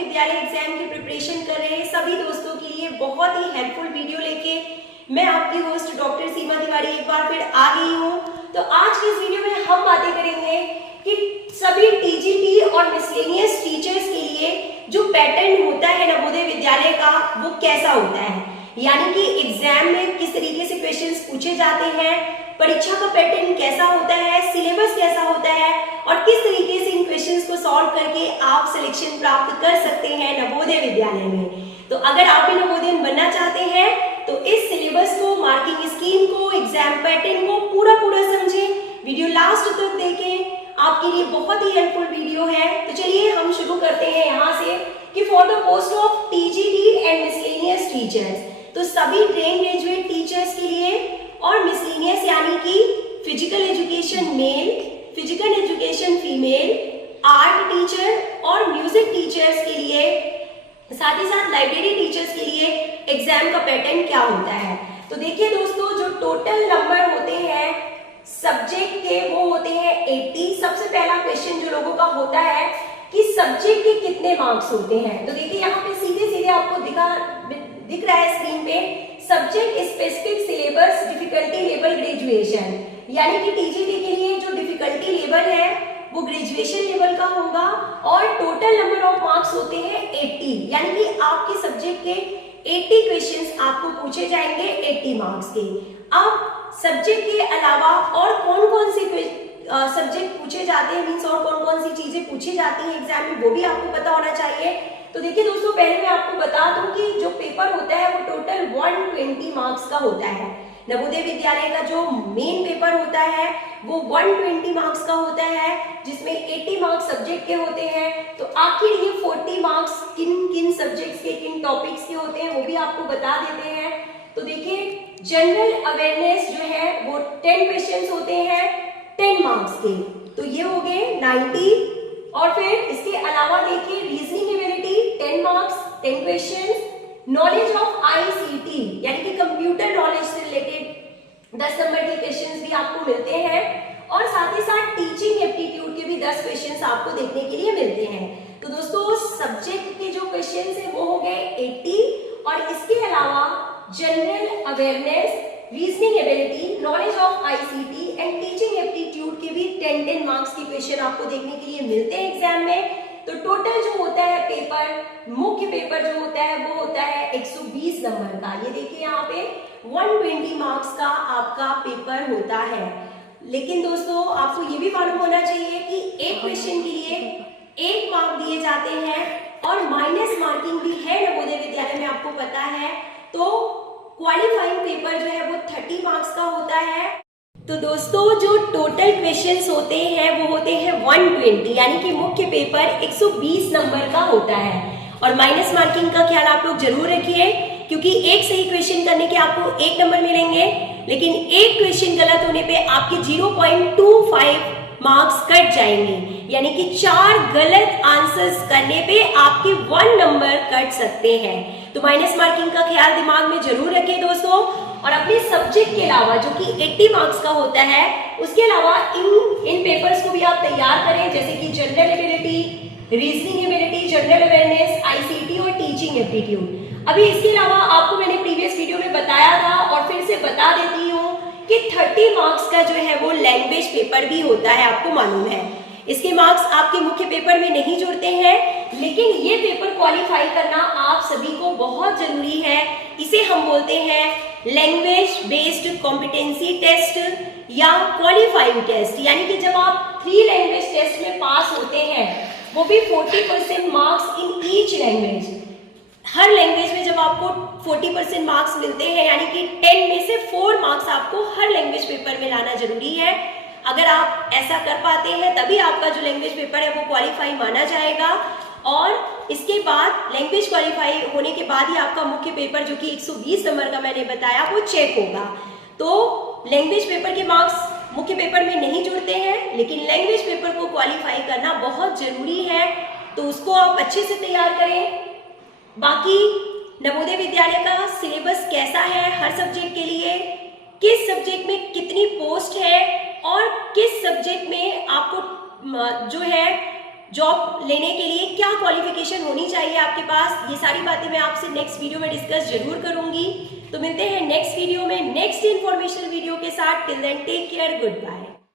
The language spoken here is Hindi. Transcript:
विद्यालय एग्जाम की प्रिपरेशन कर रहे सभी दोस्तों के लिए बहुत ही हेल्पफुल वीडियो लेके मैं आपकी होस्ट डॉक्टर सीमा तिवारी एक बार फिर आ गई हूँ। तो आज की इस वीडियो में हम बातें करेंगे कि सभी टीजीटी और मिसलेनियस टीचर्स के लिए जो पैटर्न होता है नवोदय विद्यालय का वो कैसा होता है, यानी कि एग्जाम में किस तरीके से क्वेश्चंस पूछे जाते हैं, परीक्षा का पैटर्न कैसा होता है, सिलेबस कैसा होता है और किस तरीके से इन क्वेश्चंस को सॉल्व करके आप सिलेक्शन प्राप्त कर सकते हैं नवोदय विद्यालय में। तो अगर आप भी नवोदय बनना चाहते हैं तो इस सिलेबस को, मार्किंग स्कीम को, एग्जाम पैटर्न को पूरा समझें, वीडियो लास्ट तक देखें, आपके लिए बहुत ही हेल्पफुल वीडियो है। तो चलिए हम शुरू करते हैं यहाँ से कि for the post of TGT and miscellaneous teachers, तो सभी ट्रेन ग्रेजुएट टीचर्स के लिए और मिसलेनियस यानी कि physical education male, physical education female, art teacher और म्यूजिक टीचर्स के लिए, साथ ही साथ लाइब्रेरी टीचर्स के लिए एग्जाम का पैटर्न क्या होता है। तो देखिए दोस्तों, जो टोटल नंबर होते हैं सब्जेक्ट के वो होते हैं 80। सबसे पहला क्वेश्चन जो लोगों का होता है कि सब्जेक्ट के कितने मार्क्स होते हैं। तो देखिए यहाँ पे सीधे आपको दिख रहा है स्क्रीन पे, subject specific syllabus difficulty level graduation, यानी कि टीजीटी के लिए जो डिफिकल्टी लेवल है वो ग्रेजुएशन लेवल का होगा और टोटल नंबर ऑफ मार्क्स होते हैं 80, यानी कि आपके सब्जेक्ट के 80 क्वेश्चंस आपको पूछे जाएंगे 80 मार्क्स के। अब सब्जेक्ट के अलावा और कौन से सब्जेक्ट पूछे जाते हैं, मीन्स और कौन सी चीजें पूछी जाती हैं एग्जाम में, वो भी आपको पता होना चाहिए। तो देखिए दोस्तों, पहले मैं आपको बता दूं कि जो पेपर होता है वो टोटल 120 मार्क्स का होता है। नवोदय विद्यालय का जो मेन पेपर होता है वो 120 मार्क्स का होता है, जिसमें 80 मार्क्स सब्जेक्ट के होते हैं। तो आखिर ये 40 मार्क्स किन सब्जेक्ट्स के, किन टॉपिक्स के होते हैं वो भी आपको बता देते हैं। तो देखिए, जनरल अवेयरनेस जो है वो 10 क्वेश्चंस होते हैं 10 मार्क्स के, तो ये हो गए 90। और फिर इसके अलावा देखिए reasoning ability 10 marks 10 questions, knowledge of ICT यानी कि कंप्यूटर नॉलेज से रिलेटेड 10 नंबर के क्वेश्चंस भी आपको मिलते हैं और साथ ही साथ टीचिंग एप्टीट्यूड के भी 10 क्वेश्चंस आपको देखने के लिए मिलते हैं। तो दोस्तों, सब्जेक्ट के जो क्वेश्चंस है वो हो गए 80 और इसके अलावा general awareness, reasoning ability, knowledge of ICT and teaching aptitude के भी 10 मार्क्स के क्वेश्चन आपको देखने के लिए मिलते हैं एग्जाम में। तो टोटल जो होता है पेपर, मुख्य पेपर जो होता है वो होता है 120 नंबर का। ये देखिए यहाँ पे 120 मार्क्स का आपका पेपर होता है। लेकिन दोस्तों, आपको ये भी मालूम होना चाहिए कि एक क्वेश्चन के लिए 1 मार्क दिए जाते हैं और माइनस मार्किंग भी है नवोदय विद्यालय में, आपको पता है। तो क्वालिफाइंग पेपर जो है वो 30 मार्क्स का होता है। तो दोस्तों, जो टोटल क्वेश्चंस होते हैं वो होते हैं 120, यानी कि मुख्य पेपर 120 नंबर का होता है। और माइनस मार्किंग का ख्याल आप लोग जरूर रखिए, क्योंकि एक सही क्वेश्चन करने के आपको 1 नंबर मिलेंगे, लेकिन एक क्वेश्चन गलत होने पे आपके 0.25 मार्क्स कट जाएंगे, यानी कि 4 गलत आंसर्स करने पे आपके 1 नंबर कट सकते हैं। तो माइनस मार्किंग का ख्याल दिमाग में जरूर रखें दोस्तों। और अपने सब्जेक्ट के अलावा जो कि 80 मार्क्स का होता है, उसके अलावा इन पेपर्स को भी आप तैयार करें, जैसे कि general ability, reasoning ability, general awareness, ICT और टीचिंग एप्टीट्यूड। अभी इसके अलावा आपको मैंने प्रीवियस वीडियो में बताया था और फिर से बता देती हूँ कि 30 मार्क्स का जो है वो लैंग्वेज पेपर भी होता है, आपको मालूम है। इसके मार्क्स आपके मुख्य पेपर में नहीं जुड़ते हैं, लेकिन ये पेपर क्वालिफाई करना आप सभी को बहुत जरूरी है। इसे हम बोलते हैं लैंग्वेज बेस्ड कॉम्पिटेंसी टेस्ट या क्वालिफाइंग टेस्ट, यानी कि जब आप 3 लैंग्वेज टेस्ट में पास होते हैं, वो भी 40% marks in each language, her language में जब आपको 40% मार्क्स मिलते हैं, यानी कि 10 में से 4 मार्क्स आपको हर लैंग्वेज पेपर में लाना जरूरी है। अगर आप ऐसा कर पाते हैं तभी आपका जो लैंग्वेज पेपर है वो क्वालिफाई माना जाएगा और इसके बाद लैंग्वेज क्वालिफाई होने के बाद ही आपका मुख्य पेपर जो कि 120 नंबर का मैंने बताया वो चेक होगा। तो लैंग्वेज पेपर के मार्क्स मुख्य पेपर में नहीं जुड़ते हैं, लेकिन लैंग्वेज पेपर को क्वालिफाई करना बहुत जरूरी है, तो उसको आप अच्छे से तैयार करें। बाकी नवोदय विद्यालय का सिलेबस कैसा है हर सब्जेक्ट के लिए, किस सब्जेक्ट में कितनी पोस्ट है और किस सब्जेक्ट में आपको जो है जॉब लेने के लिए क्या क्वालिफिकेशन होनी चाहिए आपके पास, ये सारी बातें मैं आपसे नेक्स्ट वीडियो में डिस्कस जरूर करूंगी। तो मिलते हैं नेक्स्ट वीडियो में नेक्स्ट इन्फॉर्मेशनल वीडियो के साथ। Till then take care, good bye.